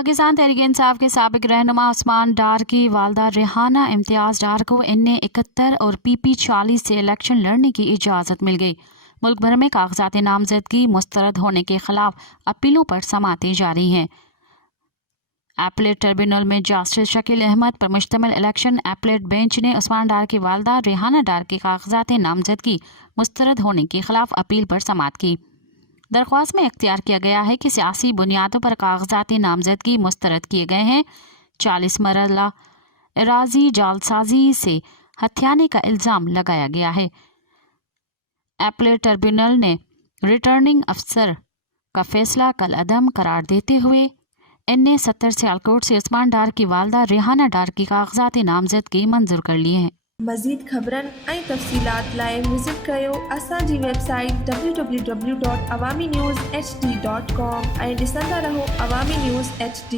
पाकिस्तान तहरीक इंसाफ के साबिक रहनुमा उस्मान डार की वालदा रेहाना इम्तियाज़ डार को NA 71 और PP 40 से इलेक्शन लड़ने की इजाज़त मिल गई। मुल्क भर में कागजात नामजदगी मुस्तरद होने के खिलाफ अपीलों पर समातें जारी हैं। एपलेट ट्रिब्यूनल में जस्टिस शकील अहमद पर मुश्तमिल इलेक्शन एपलेट बेंच ने उस्मान डार की वालदा रेहाना डार के कागजात नामजदगी मुस्तरद होने के खिलाफ अपील पर समात की। दरख्वास्त में इख्तियार किया गया है कि सियासी बुनियादों पर कागजात नामजदगी मुस्तरद किए गए हैं। 40 मरला एराजी जालसाजी से हथियाने का इल्ज़ाम लगाया गया है। एपलेट ट्रिब्यूनल ने रिटर्निंग अफसर का फैसला कल अदम करार देते हुए NA 70 सियालकोट से उस्मान डार की वालदा रेहाना डार की कागजात नामजदगी मंजूर कर लिए हैं। मज़ीद ख़बरनि ऐं तफ़सीलात लाइ विज़िट कयो असांजी वेबसाइट www.awamiNewsHD.com ऐं ॾिसंदा रहो अवामी न्यूज़ HD।